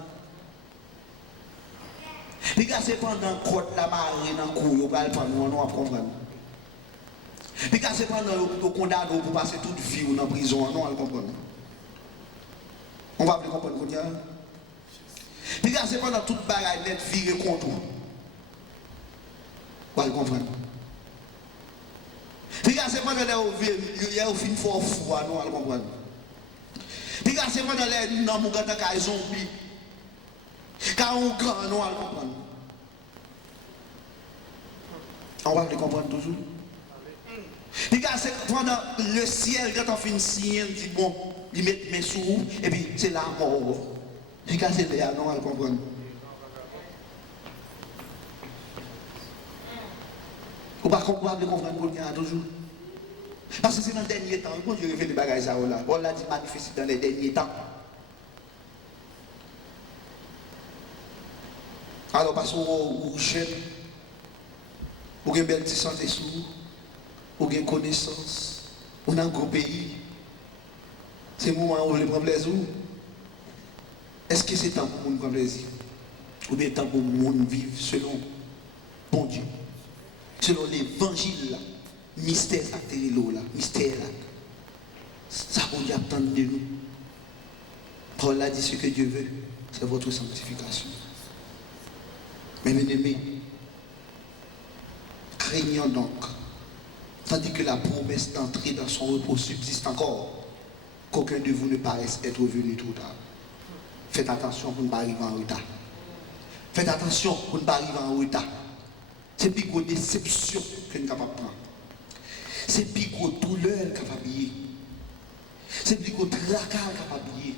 Puis c'est pendant côte la marée dans le cou, on va comprendre. Puis c'est pendant le condamné pour passer toute vie dans la prison, on va comprendre. On va pas comprendre qu'on y a. Puis c'est pendant toute bagaille net virée contre nous. On va comprendre. Puis c'est pendant les au fin fort froid, on va comprendre. Puis c'est pendant les non mon gars qui zombie. Car on grand, on va comprendre. On va le comprendre toujours. Puis c'est pendant le ciel, quand on fait une sienne, dit bon, il met mes sous, et puis c'est la mort. Puis c'est là, on va le comprendre. On va comprendre qu'on y a toujours. Parce que c'est dans le dernier temps, quand Dieu fait des bagages à là, on l'a dit manifester dans les derniers temps. Alors parce qu'on jeune, on a une belle santé sous, on a une connaissance, on a un gros pays. C'est le moment où on veut prendre plaisir. Est-ce que c'est temps pour le monde prendre plaisir? Ou bien temps pour le monde vivre selon bon Dieu, selon l'évangile là? Mystère ça l'eau là, mystère là. Ça qu'on dit attendre de nous. Paul a dit ce que Dieu veut, c'est votre sanctification. Mais bien aimés, craignons donc, tandis que la promesse d'entrer dans son repos subsiste encore, qu'aucun de vous ne paraisse être venu trop tard. Faites attention pour ne pas arriver en retard. Faites attention pour ne pas arriver en retard. C'est plus grosse déception que nous sommes capables de prendre. C'est plus gros douleur capable de payer. C'est plus gros tracas capable de payer.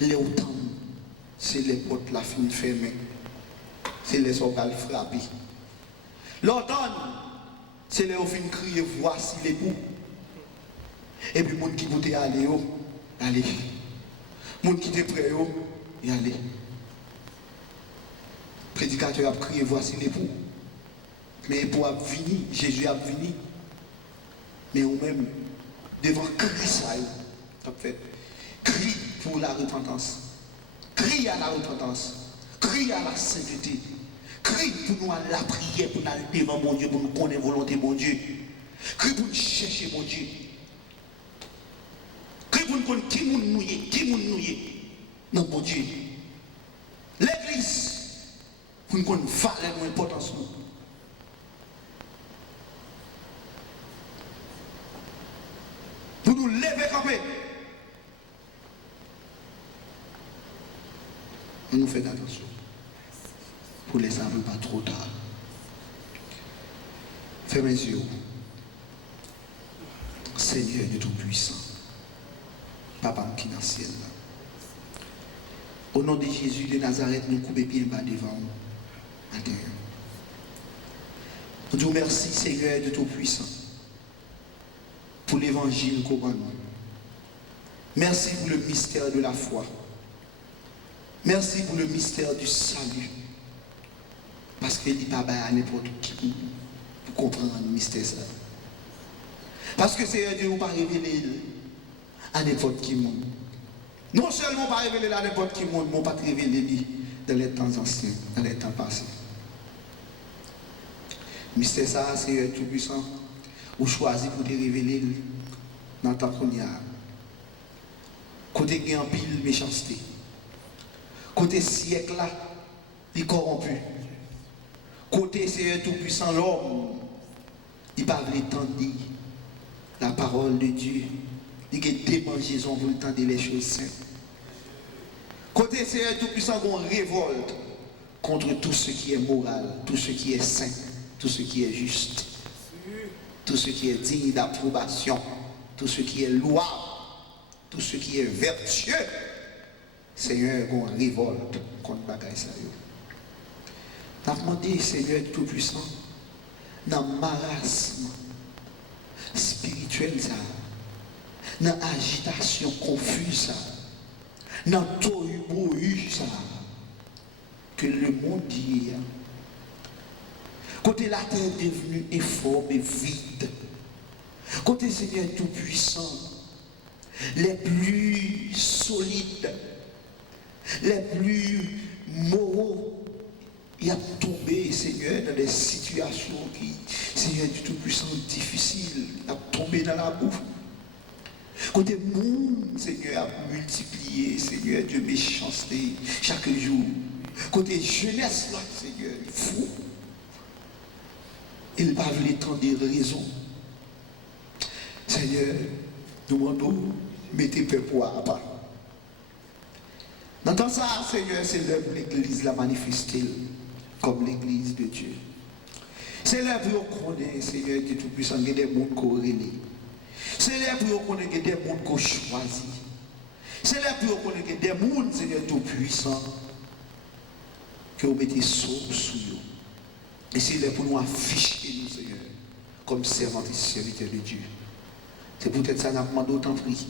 Les autant, c'est les portes la fin fermée. C'est les organes frappés. L'automne, c'est les fins crier voici les bouts. Et puis, les gens qui vont aller, allez. Les gens qui sont prêts, y aller. Le prédicateur a crié voici les bouts. Mais pour venir, Jésus a venu. Mais ou même, devant Christ, fait, crie pour la repentance. Crie à la repentance. Crie à la sainteté. Crie pour nous à la prière, pour nous aller devant mon Dieu, pour nous connaître la volonté de mon Dieu. Crie pour nous chercher mon Dieu. Crie pour nous connaître qui nous nouiller, non mon Dieu. L'église, pour nous connaître valeur de l'importance. Pour nous lever camper. Et nous faisons attention. Pour les avoir pas trop tard. Fermez les yeux. Seigneur de Tout-Puissant. Papa qui est dans le ciel. Au nom de Jésus de Nazareth, nous coupons bien bas devant nous. Nous disons merci Seigneur de Tout-Puissant. Pour l'évangile qu'on nous. Merci pour le mystère de la foi. Merci pour le mystère du salut. Parce qu'il n'est pas à n'importe qui pour comprendre le mystère. Parce que c'est Dieu qui pas révélé à n'importe qui monde. Non seulement pas révélé à n'importe qui monde, mais pas révélé dans les temps anciens, dans les temps passés. Mystère ça, c'est tout puissant. ou choisi pour te révéler dans le temps qu'on y a. Côté gain pile méchanceté. Côté siècle là, il corrompu. Côté Seigneur tout-puissant, l'homme, il parle le temps de dire la parole de Dieu. Il y a des démangeaisons pour le temps de les choses saintes. Côté Seigneur tout-puissant, on révolte contre tout ce qui est moral, tout ce qui est saint, tout ce qui est juste, tout ce qui est digne d'approbation, tout ce qui est louable, tout ce qui est vertueux. Seigneur, on révolte contre bagaille ça. N'a demandé, Seigneur tout-puissant, dans le marasme spirituel, ça, dans l'agitation confuse, ça, dans le tohu-bohu, ça, que le monde dit, côté la terre est devenue informe et vide, côté Seigneur tout-puissant, les plus solides, les plus moraux, il a tombé, Seigneur, dans des situations qui, Seigneur du Tout-Puissant, difficiles. Il a tombé dans la boue. Côté monde, Seigneur, a multiplié, Seigneur, Dieu méchanceté chaque jour. Côté jeunesse, là, Seigneur, il fou. Il n'a pas voulu tant de raisons. Seigneur, nous demandons, mettez peuple à part. Dans ça, Seigneur, c'est l'œuvre de l'Église la manifester comme l'Église de Dieu. C'est l'œuvre pour qu'on ait, Seigneur, Dieu Tout-Puissant, il y a des mondes qu'on relève. C'est l'œuvre pour qu'on ait des mondes qu'on choisit. C'est l'œuvre pour qu'on ait des mondes, Seigneur Tout-Puissant, que vous mettez sous nous. Et c'est l'œuvre pour nous afficher, nous, Seigneur, comme servants et serviteurs de Dieu. C'est peut-être ça, nous avons d'autant pris.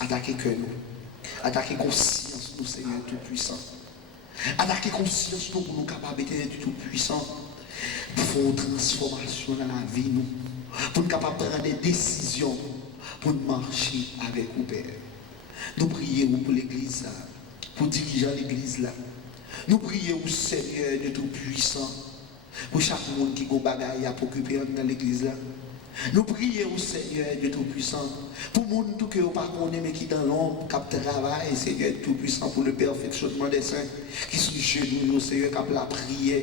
Attaquer que nous. Attaquer conscience, nous, Seigneur Tout-Puissant. Attaquer conscience, nous, pour nous capables d'être Tout-Puissant. Pour faire une transformation dans la vie, nous. Pour nous capables de prendre des décisions. Pour marcher avec vous, Père. Nous prions pour l'Église, pour diriger l'Église là. Nous prions, Seigneur de Tout-Puissant, pour chaque monde qui a des bagailles à occuper dans l'Église là. Nous prions, Seigneur de Tout-Puissant, pour les gens qui ne pas connaître, mais qui dans l'ombre, qui travaillent, Seigneur Tout-Puissant, pour le perfectionnement des saints, qui sont genoux, Seigneur, qui la prière,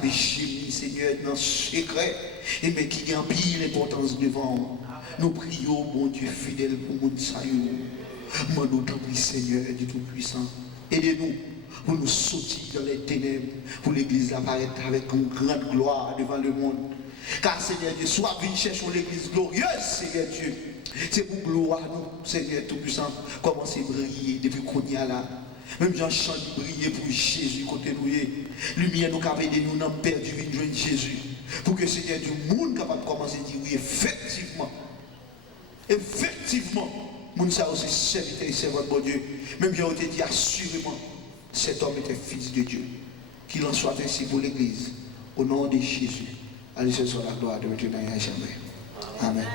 qui gémi, Seigneur, dans le secret, et mais qui ont pile l'importance devant. Nous prions, mon Dieu fidèle, pour nous saluer. Moi, nous t'en prie, Seigneur du Tout-Puissant, aidez-nous pour nous sortir dans les ténèbres, pour l'Église apparaître avec une grande gloire devant le monde. Car Seigneur Dieu, soit venu chercher l'Église glorieuse, Seigneur Dieu. C'est pour gloire nous, Seigneur Tout-Puissant, commencer à briller depuis qu'on y a là. Même Jean chante briller pour Jésus côté nous. Lumière nous capable de nous n'en perdu une joie de Jésus. Pour que Seigneur Dieu, le monde capable de commencer à dire oui, effectivement. Effectivement, moun ça aussi serviteur et servant de bon Dieu. Même bien on te dit assurément, cet homme était fils de Dieu. Qu'il en soit ainsi pour l'Église. Au nom de Jésus. Allez, ce soit la gloire de maintenant et à jamais. Amen.